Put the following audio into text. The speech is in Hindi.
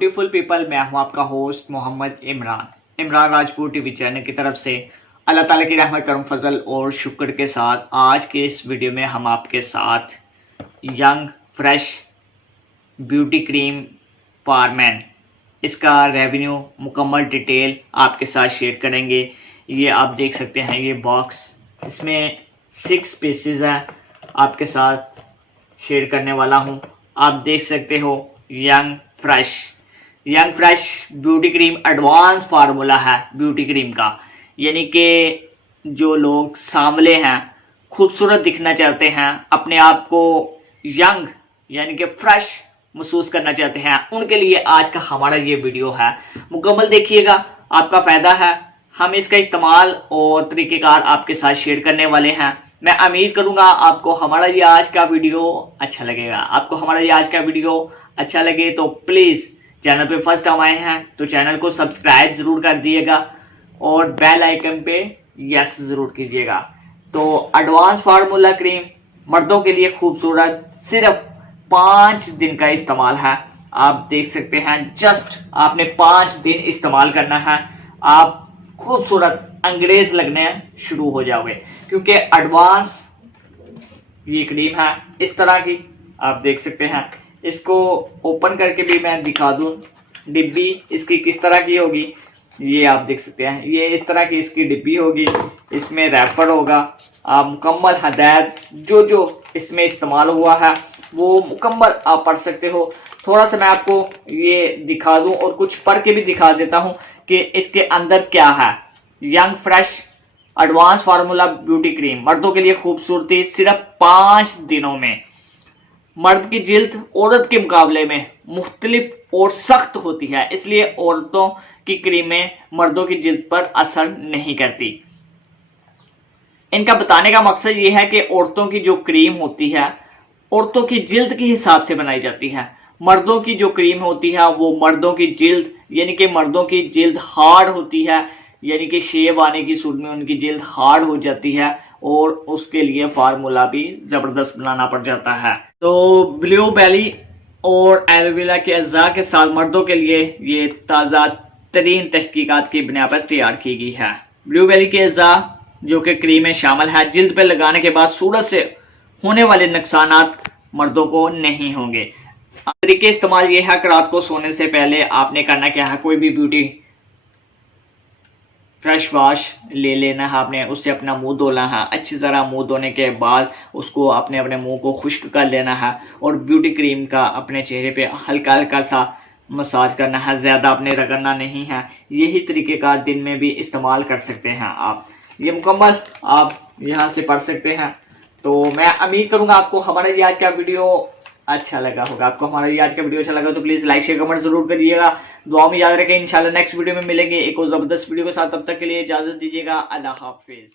ब्यूटीफुल पीपल, मैं हूं आपका host Mohammad Imran Rajput TV channel की तरफ से अल्लाह ताला की रहमत करम फजल और शुक्र के साथ आज के इस वीडियो में हम आपके साथ young fresh beauty cream for man इसका रेवेन्यू मुकम्मल डिटेल आपके साथ शेयर करेंगे। ये आप देख सकते हैं, ये बॉक्स, इसमें 6 पीसेस है, आपके साथ शेयर करने वाला हूं। आप देख सकते हो young fresh beauty cream advance formula है ब्यूटी क्रीम का। यानी कि जो लोग सांवले हैं, खूबसूरत दिखना चाहते हैं, अपने आप को यंग यानी कि फ्रेश महसूस करना चाहते हैं, उनके लिए आज का हमारा ये वीडियो है। मुकम्मल देखिएगा, आपका फ़ायदा है। हम इसका इस्तेमाल और तरीक़ेकार आपके साथ शेयर करने वाले हैं। मैं उम्मीद करूंगा आपको हमारा ये आज का वीडियो अच्छा लगेगा। आपको हमारा ये आज का वीडियो अच्छा लगे तो प्लीज़, चैनल पे फर्स्ट टाइम आए हैं तो चैनल को सब्सक्राइब ज़रूर कर दिएगा और बेल आइकन पे यस ज़रूर कीजिएगा। तो एडवांस फार्मूला क्रीम मर्दों के लिए खूबसूरत, सिर्फ 5 दिन का इस्तेमाल है। आप देख सकते हैं, जस्ट आपने 5 दिन इस्तेमाल करना है, आप खूबसूरत अंग्रेज लगने शुरू हो जाओगे। क्योंकि एडवांस ये क्रीम है इस तरह की, आप देख सकते हैं। इसको ओपन करके भी मैं दिखा दूं, डिब्बी इसकी किस तरह की होगी, ये आप देख सकते हैं। ये इस तरह की इसकी डिब्बी होगी, इसमें रैपर होगा। आप मुकम्मल हदायत जो इसमें इस्तेमाल हुआ है वो मुकम्मल आप पढ़ सकते हो। थोड़ा सा मैं आपको ये दिखा दूं और कुछ पढ़ के भी दिखा देता हूं कि इसके अंदर क्या है। Young fresh advance formula beauty cream, मर्दों के लिए खूबसूरती सिर्फ 5 दिनों में। मर्द की जिल्द औरत के मुकाबले में मुख्तलिफ और सख्त होती है, इसलिए औरतों की क्रीमें मर्दों की जिल्द पर असर नहीं करती। इनका बताने का मकसद ये है कि औरतों की जो क्रीम होती है औरतों की जिल्द के हिसाब से बनाई जाती है। मर्दों की जो क्रीम होती है वो मर्दों की जिल्द, यानी कि मर्दों की जिल्द हार्ड होती है, यानी कि शेव आने की सूरत में उनकी जिल्द हार्ड हो जाती है और उसके लिए फार्मूला भी ज़बरदस्त बनाना पड़ जाता है। तो ब्लूबेरी और एलोवेरा के अज्जा के साथ मर्दों के लिए ये ताज़ा तरीन तहकीकात की बुनियाद पर तैयार की गई है। ब्लूबेरी के अज्जा जो कि क्रीम में शामिल है, जिल्द पर लगाने के बाद सूरज से होने वाले नुकसानात मर्दों को नहीं होंगे। तरीके इस्तेमाल ये है कि रात को सोने से पहले आपने करना क्या है, कोई भी ब्यूटी फ्रेश वाश ले लेना है आपने, उससे अपना मुंह धोना है। अच्छी तरह मुंह धोने के बाद उसको अपने मुंह को खुश्क कर लेना है और ब्यूटी क्रीम का अपने चेहरे पे हल्का हल्का सा मसाज करना है, ज़्यादा आपने रगड़ना नहीं है। यही तरीके का दिन में भी इस्तेमाल कर सकते हैं आप। ये मुकम्मल आप यहाँ से पढ़ सकते हैं। तो मैं उम्मीद करूँगा आपको हमारा ये आज का वीडियो अच्छा लगा होगा। आपको हमारा ये आज का वीडियो अच्छा लगा तो प्लीज़ लाइक शेयर कमेंट जरूर करिएगा। दुआ में याद रखें, इंशाल्लाह नेक्स्ट वीडियो में मिलेंगे एक और ज़बरदस्त वीडियो के साथ। तब तक के लिए इजाज़त दीजिएगा। अल्लाह हाफिज़।